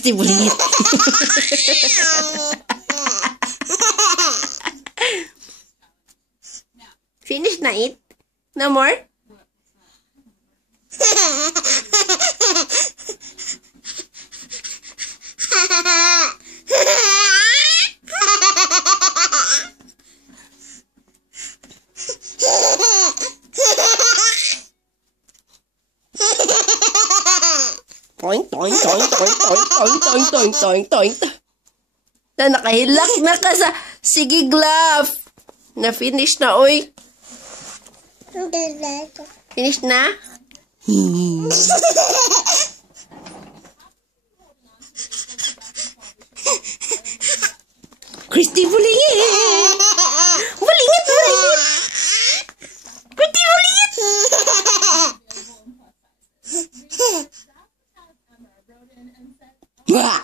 Christy, bulit. Finish na it? No more? Toing, toing, toing, toing, toing, toing, toing, toing, toing, toing. Na nakahilak na ka sa sige glove. Na-finish na, oy. Finish na? Christy, bulingit! Bulingit, bulingit! Christy, bulingit! Wah!